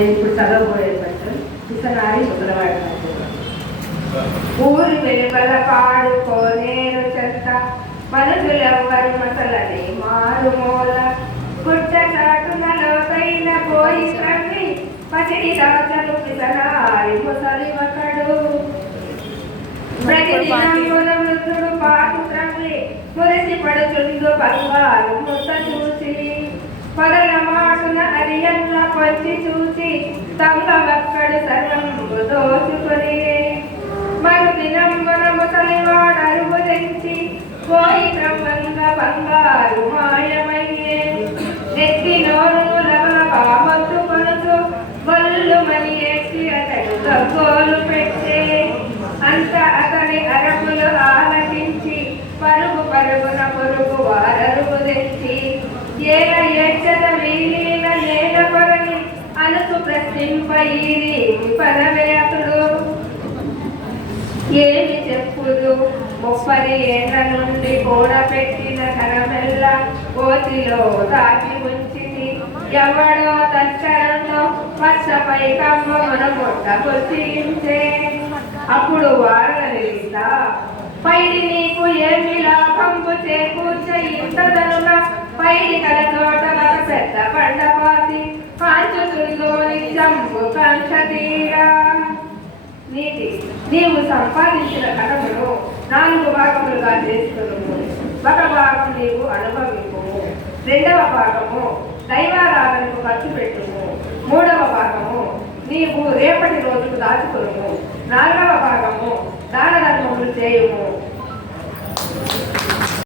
ఇప్పుడు చదవబోయే పట్టం పిసనారి ముద్రవాడ ఊరి వెలువల పాడుకోనేరు చెత్త మనుషులెవ్వరు మసలని మారుమూల పుట్ట చాటునలోకైన పోయి త్రవ్వి పసిడి రాతలు పిసనారి ముసలి ఒకడు ప్రతిదినమున వృద్ధుడు పాటు త్రవ్వి మురిసి పడుచుండు బంగారు ముద్ద చూసి పదల మాటున అరియన్న పంచి చూసి తమ్మవక్కడు సర్వంబు దోచుకొని మరుదినమున ముసలివాడు అరువు తెంచి పోయి త్రవ్వంగా బంగారు మాయమయ్యే నెత్తి నోరును లబలబా మొత్తుకొనుచు వల్లు మని ఎత్తి అతడు తగ్గోలు పెట్టే అంత అతని అరపులు ఆలకించి పరుగు పరుగున పొరుగు వారరుగు తెచ్చి ఏల ఏడ్చద వీలీల ఏల కొరని అనుసు ప్రశ్నింపయిరి పరవేతుడు ఏమి చెప్పుదు 30 ఏళ్ల నుండి కూడబెట్టిన ధనమెల్ల కోతిలో దాచి ఉంచితి ఎవడో తక్షణంలో పచ్చపై కమ్మన పొట్ట కొచ్చించే అప్పుడు వారలిస్తా పైడి నీకు ఏమి లాభంపు చేకూర్చే ఇంతదనుక పైడి కల తోటల పెద్ద పండపాతి కాంచుతుందో నిజంబు కాంక్ష తీరా నీతి నీవు సంపాదించిన ధనమును 4 భాగములుగా చేసుకును ఒక భాగం నీవు అనుభవింపు 2వ భాగము దైవారాధనకు ఖర్చు పెట్టుము 3వ భాగము నీవు రేపటి రోజుకు దాచుకును 4వ భాగము దాన ధర్మములు చేయుము